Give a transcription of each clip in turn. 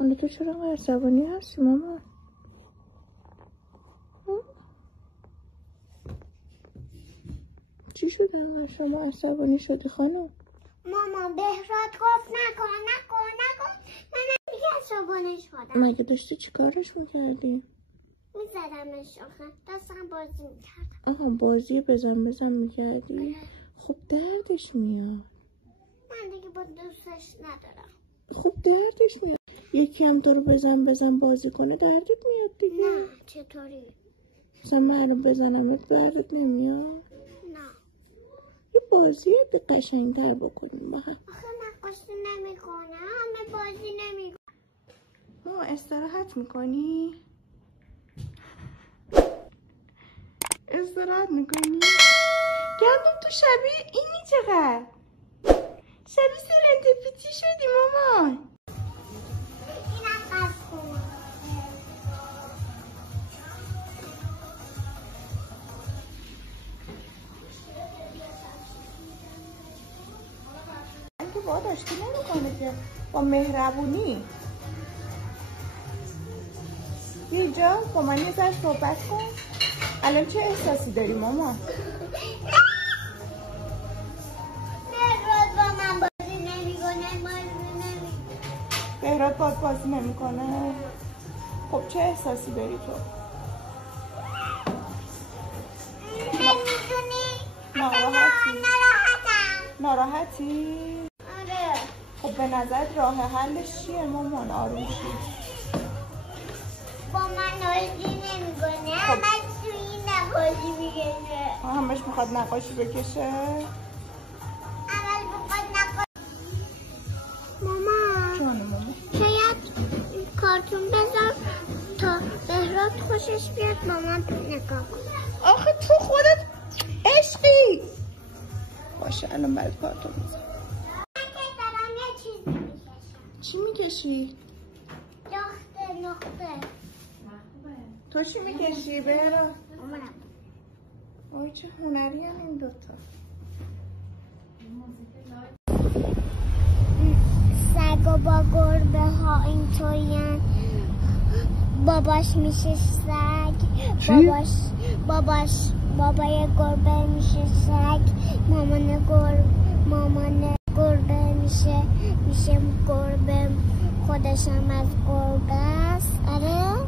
حالا تو چرا عصبانی هستی ماما؟ چی شده انقدر شما عصبانی شدی خانم؟ ماما بهراد گفت نکن. من دیگه عصبانی شدم. مگه داشتی چی کارش میکردی؟ میزدمش آخه دستم بازی میکردم. آها بازی بزن میکردی؟ خب دردش میاد. من دیگه با دوستش ندارم. خب دردش میاد. یکی هم تو رو بزن بازی کنه دردت میاد دیگه. نه چطوری؟ مثلا من رو بزنمت دردت نمیاد؟ نه یه بازی قشنگ‌تر بکنیم با هم. آخه نقاشی نمیکنه، همه بازی نمیکنه. ماما استراحت میکنی؟ استراحت میکنی؟ گندم تو شبیه اینی چقدر؟ شبیه سرنتفیتی شدی مامان. اینم قصد کنم. تو با داشتی نمیکنه که با مهربونی. بیا اینجا با من یه ذره صحبت کن. الان چه احساسی داری ماما؟ بهراد با من بازی نمیکنه. بهراد باد بازی نمیکنه. خب چه احساسی داری تو؟ نمیدونی؟ ناراحتی؟ آره. خب به نظر راه حلش چیه مامان؟ آروم شی. با من بازی نمیکنه. همش توی این نقاشی میکشه. همش میخواد نقاشی بکشه؟ ماما جان ماما شاید کارتون بذار تا بهراد خوشش بیاد مامان نگاه کن. آخه تو خودت عشقی. باشه الان برات کارتون میذارم. من که دارم یه چیزی میکشم. چی میکشی؟ نقطه. تو چی میکشی بهراد؟ مامانم وای چه هنری هم این دوتا. سگ و با گربه ها اینطورین. باباش میشه سگ. بابای گربه میشه سگ. مامان گربه میشه گربه. خودش هم از گربه است. آره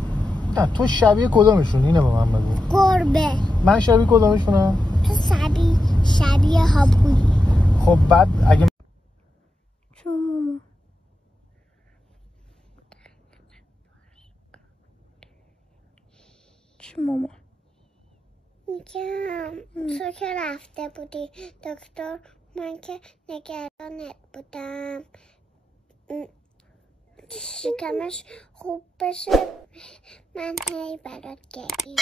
نه تو شبیه کدومشون؟ اینو به من بگو. گربه. من شبیه کدومشونم؟ تو شبیه هاپویی. خب بعد اگه چون ماما چی ماما؟ میگم تو که رفته بودی دکتر، من که نگرانت بودم شکمش خوب بشه. من هی برات گریم.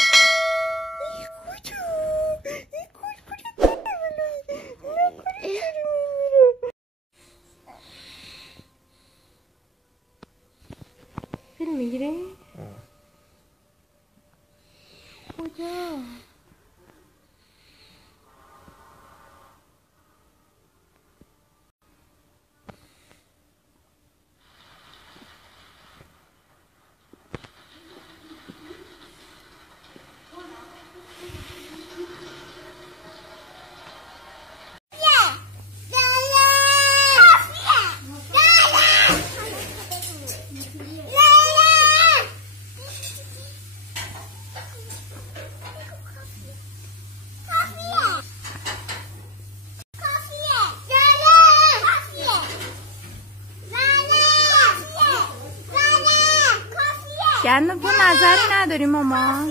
فیلم میگیری؟ کجا؟ گندم تو نظری نداری ماما؟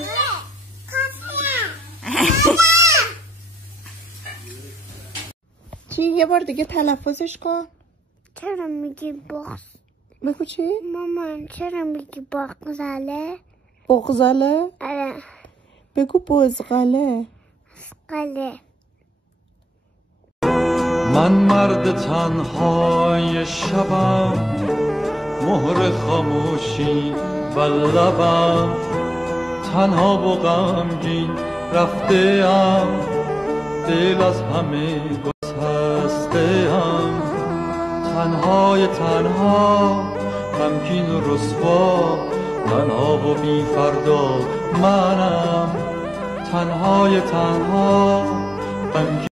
چی یه بار دیگه تلفظش کن. چرا میگی بغض؟ بگو چی؟ مامان چرا میگی بغزله؟ بغزله؟ آره بگو بزغله. بغله. من مرد تنهای شبم، مهر خاموشی و لبم، تنها و غمگین رفته ام، دل از همه گسسته ام، تنها غم غمگین و رسوا تنها و بی فردا منم تنهای تنها غمگین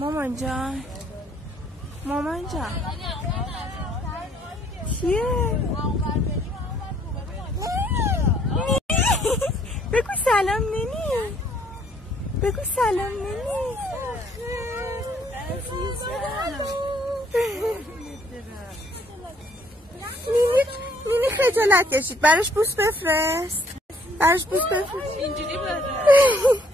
گندم مامان جان چیه؟ بگو سلام نینی بگو سلام نینی نینی خجالت کشید براش بوس بفرست اینجوری بده